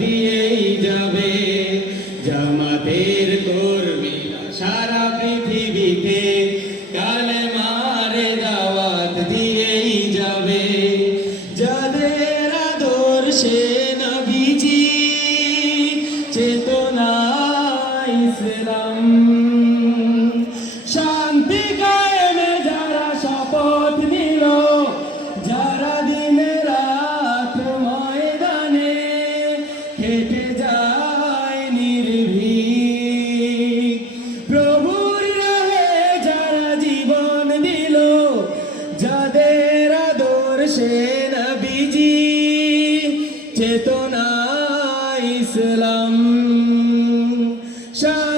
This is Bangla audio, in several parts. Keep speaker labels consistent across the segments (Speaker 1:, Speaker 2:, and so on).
Speaker 1: দিয়েই সারা পৃথিবীতে কালে মারে দাওয়াত দিয়েই যাবে। যাদের আদর্শে নবীজি চেতনা ইসলাম সে নবীজি চেতনা ইসলাম। শাহ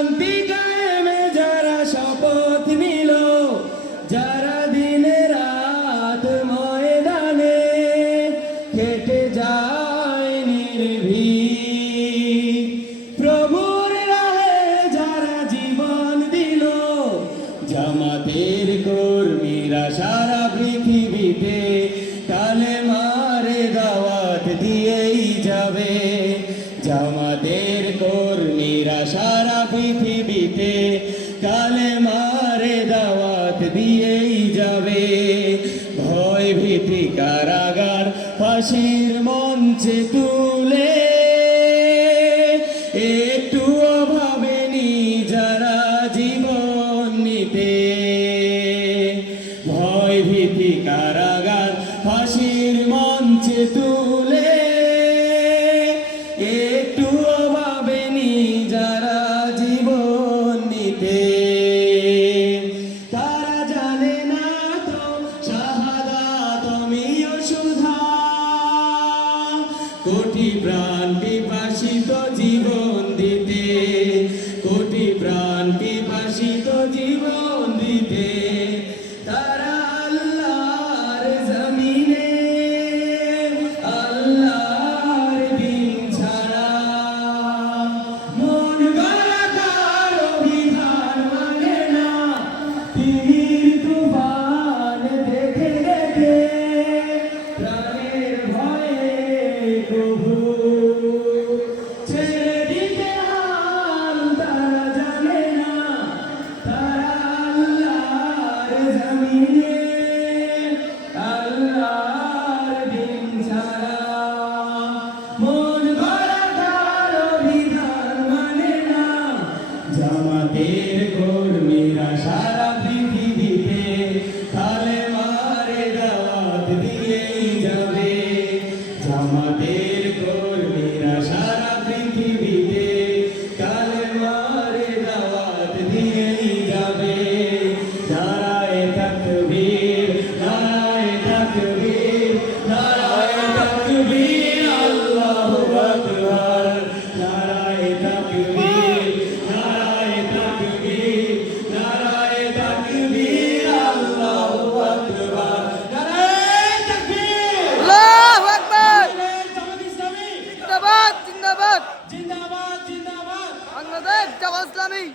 Speaker 1: যাবে জামাদের কর্মীরা সারা পৃথিবীতে কালে মারে দাওয়াত দিয়েই যাবে। ভয় ভীতি কারাগার ফাঁসির মঞ্চে তুলে এই প্রাণ বিভাসিত জীবন। জামাতের কর্মীরা সারা
Speaker 2: নেই